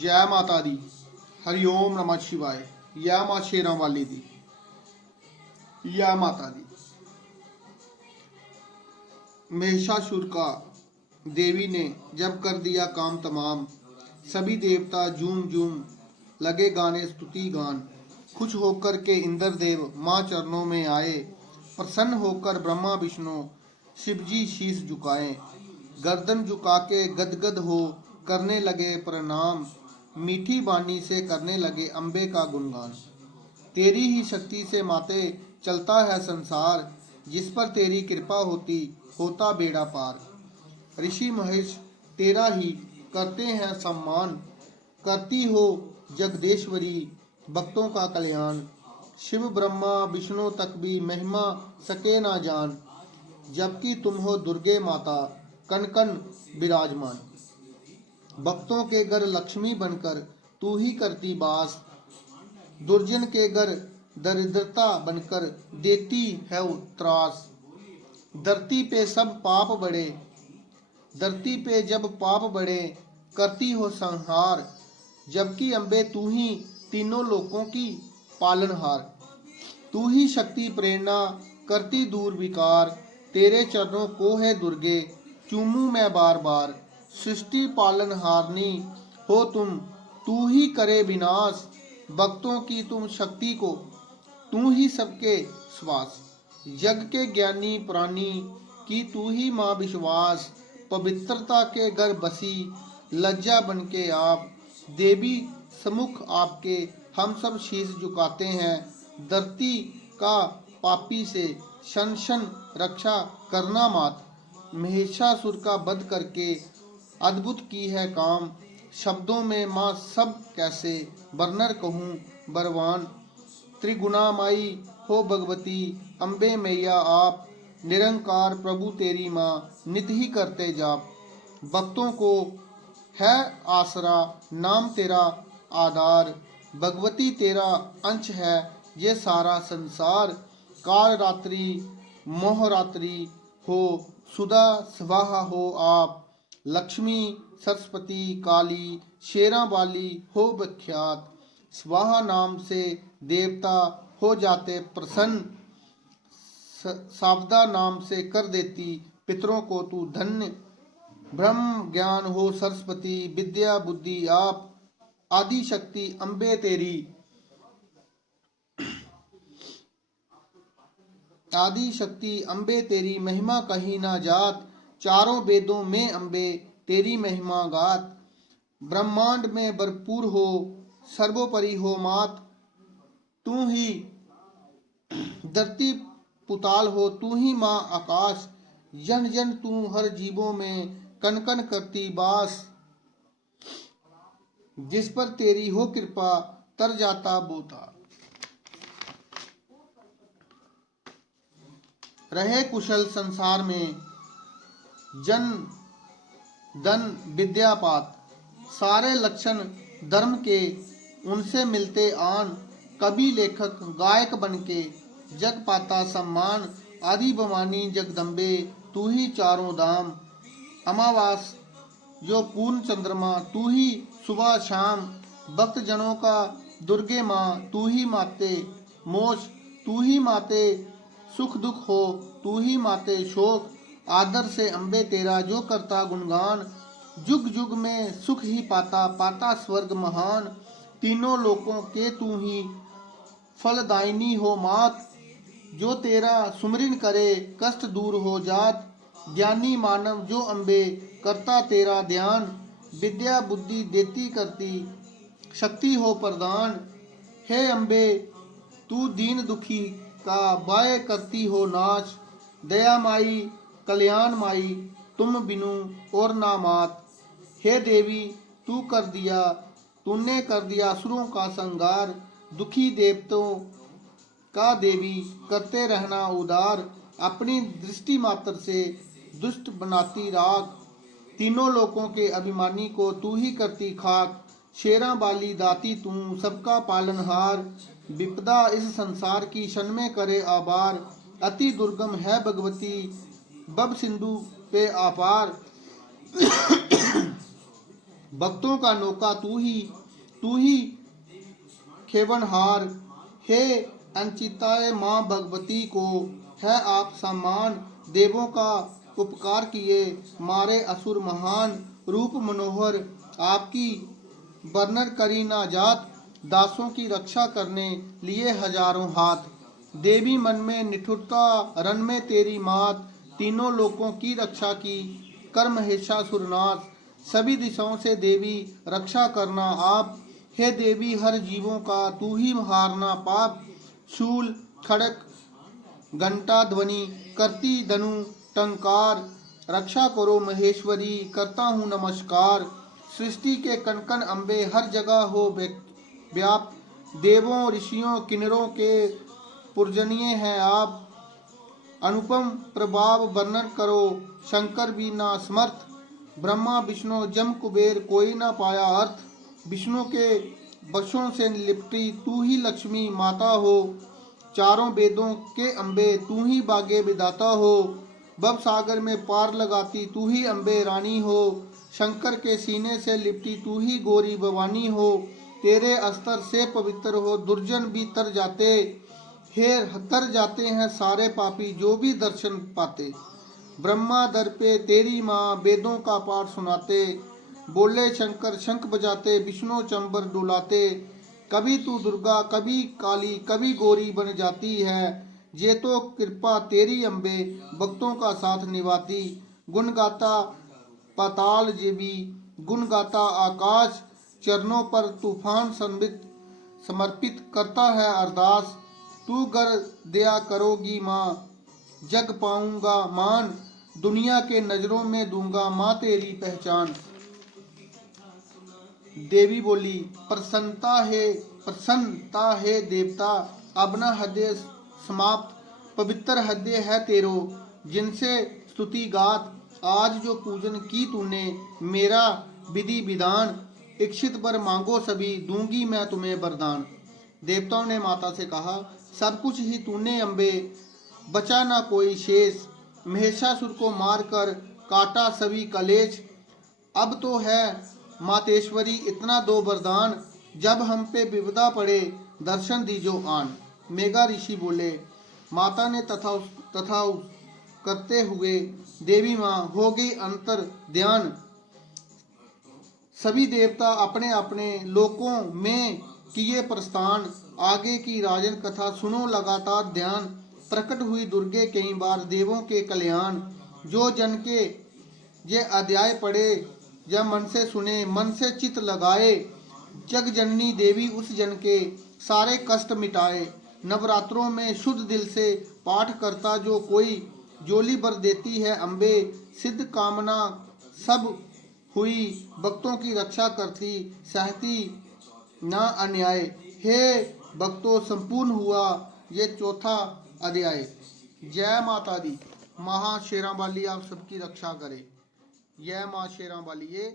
जय माता दी। हरिओम नमः शिवाय। या माँ शेरां वाली दी। या माता दी। महिषासुर का देवी ने जब कर दिया काम तमाम, सभी देवता झूम झूम लगे गाने स्तुति गान। खुश होकर के इंद्र देव माँ चरणों में आए, प्रसन्न होकर ब्रह्मा विष्णु शिव जी शीश झुकाए। गर्दन झुका के गदगद हो करने लगे प्रणाम, मीठी वाणी से करने लगे अम्बे का गुणगान। तेरी ही शक्ति से माते चलता है संसार, जिस पर तेरी कृपा होती होता बेड़ा पार। ऋषि महेश तेरा ही करते हैं सम्मान, करती हो जगदेश्वरी भक्तों का कल्याण। शिव ब्रह्मा विष्णु तक भी महिमा सके ना जान, जबकि तुम हो दुर्गे माता कन कन विराजमान। भक्तों के घर लक्ष्मी बनकर तू ही करती बास, दुर्जन के घर दरिद्रता बनकर देती है त्रास। धरती पे सब पाप बढ़े, धरती पे जब पाप बढ़े करती हो संहार, जबकि अम्बे तू ही तीनों लोकों की पालनहार। तू ही शक्ति प्रेरणा करती दूर विकार, तेरे चरणों को है दुर्गे चूमूं मैं बार बार। सृष्टि पालन हारनी हो तुम, तू ही करे विनाश, भक्तों की तुम शक्ति को तू ही सबके श्वास। जग के ज्ञानी प्राणी की तू ही माँ विश्वास, पवित्रता के घर बसी लज्जा बन के आप। देवी समुख आपके हम सब शीश झुकाते हैं, धरती का पापी से शन शन रक्षा करना मात। महिषासुर का वध करके अद्भुत की है काम, शब्दों में माँ सब कैसे वर्णन कहूँ बरवान। त्रिगुणा माई हो भगवती अम्बे मैया आप, निरंकार प्रभु तेरी माँ नित ही करते जाप। भक्तों को है आसरा नाम तेरा आधार, भगवती तेरा अंश है ये सारा संसार। काल रात्रि मोह रात्रि हो सुधा स्वाहा हो आप, लक्ष्मी सरस्वती काली शेरा वाली हो विख्यात। स्वाहा नाम से देवता हो जाते प्रसन्न, सावदा नाम से कर देती पितरों को तू धन्य। ब्रह्म ज्ञान हो सरस्वती विद्या बुद्धि आप, आदि शक्ति अम्बे तेरी आदि शक्ति अम्बे तेरी महिमा कहीं ना जात। चारों वेदों में अम्बे तेरी महिमा गात, ब्रह्मांड में भरपूर हो सर्वोपरि हो मात। तू ही धरती पुताल हो तू ही माँ आकाश, जन जन तू हर जीवों में कन कन करती बास। जिस पर तेरी हो कृपा तर जाता बोता, रहे कुशल संसार में जन धन विद्या पात। सारे लक्षण धर्म के उनसे मिलते आन, कवि लेखक गायक बनके जग पाता सम्मान। आदि भवानी जगदम्बे तू ही चारों धाम, अमावास जो पूर्ण चंद्रमा तू ही सुबह शाम। भक्त जनों का दुर्गे माँ तू ही माते मोक्ष, तू ही माते सुख दुख हो तू ही माते शोक। आदर से अम्बे तेरा जो करता गुणगान, जुग जुग में सुख ही पाता पाता स्वर्ग महान। तीनों लोकों के तू ही फलदायिनी हो मात, जो तेरा सुमरिन करे कष्ट दूर हो जात। ज्ञानी मानव जो अम्बे करता तेरा ध्यान, विद्या बुद्धि देती करती शक्ति हो प्रदान। हे अम्बे तू दीन दुखी का बाय करती हो नाश, दया माई कल्याण माई तुम बिनु और ना मात। हे देवी तू कर दिया तूने कर दिया असुरों का संगार, दुखी देवतों का देवी करते रहना उदार। अपनी दृष्टि मात्र से दुष्ट बनाती राख, तीनों लोकों के अभिमानी को तू ही करती खाक। शेरा वाली दाती तू सबका पालनहार, विपदा इस संसार की क्षण में करे आबार। अति दुर्गम है भगवती बब सिंधु पे आपार, भक्तों का नौका तू ही खेवनहार। हे अंचिताए माँ भगवती को है आप सम्मान। देवों का उपकार किए मारे असुर महान। रूप मनोहर आपकी वर्णन करी ना जात। दासों की रक्षा करने लिए हजारों हाथ। देवी मन में निठुरता रन में तेरी मात। तीनों लोकों की रक्षा की कर महेशासुरनाथ। सभी दिशाओं से देवी रक्षा करना आप। हे देवी हर जीवों का तू ही हारना पाप। शूल खड़क घंटा ध्वनि करती धनु टंकार। रक्षा करो महेश्वरी करता हूँ नमस्कार। सृष्टि के कण कण अम्बे हर जगह हो व्याप्त। देवों ऋषियों किन्नरों के पूजनीय हैं आप। अनुपम प्रभाव वर्णन करो शंकर भी ना समर्थ। ब्रह्मा विष्णु जम कुबेर कोई ना पाया अर्थ। विष्णु के वशों से लिपटी तू ही लक्ष्मी माता हो। चारों वेदों के अम्बे तू ही बागे विदाता हो। भव सागर में पार लगाती तू ही अम्बे रानी हो। शंकर के सीने से लिपटी तू ही गौरी भवानी हो। तेरे अस्त्र से पवित्र हो दुर्जन भी तर जाते। हे तर जाते हैं सारे पापी जो भी दर्शन पाते। ब्रह्मा दर पे तेरी माँ वेदों का पाठ सुनाते। बोले शंकर शंख बजाते विष्णु चंबर डुलाते। कभी तू दुर्गा कभी काली कभी गौरी बन जाती है। ये तो कृपा तेरी अम्बे भक्तों का साथ निभाती। गुण गाता पाताल जेबी गुण गाता आकाश। चरणों पर तूफान समर्पित करता है अरदास। तू कर दया करोगी माँ जग पाऊंगा मान। दुनिया के नजरों में दूंगा माँ तेरी पहचान। देवी बोली प्रसन्नता है देवता। अब न हृदय समाप्त पवित्र हृदय है तेरो। जिनसे स्तुति गात आज जो पूजन की तूने मेरा विधि विधान। इच्छित वर मांगो सभी दूंगी मैं तुम्हें वरदान। देवताओं ने माता से कहा सब कुछ ही तूने अम्बे बचा ना कोई शेष। महेशासुर को मारकर काटा सभी कलेश। अब तो है मातेश्वरी इतना दो वरदान। जब हम पे विपदा पड़े दर्शन दीजो आन। मेघा ऋषि बोले माता ने तथा करते हुए देवी माँ हो गई अंतर ध्यान। सभी देवता अपने अपने लोकों में किए प्रस्थान। आगे की राजन कथा सुनो लगातार ध्यान। प्रकट हुई दुर्गे कई बार देवों के कल्याण। जो जन के ये अध्याय पढ़े या मन से सुने मन से चित लगाए। जग जननी देवी उस जन के सारे कष्ट मिटाए। नवरात्रों में शुद्ध दिल से पाठ करता जो कोई जोली बर देती है अम्बे। सिद्ध कामना सब हुई भक्तों की रक्षा करती सहती ना अन्याय। हे भक्तों संपूर्ण हुआ ये चौथा अध्याय। जय माता दी। महा शेरां वाली आप सबकी रक्षा करे। जय माँ शेरां वाली। ये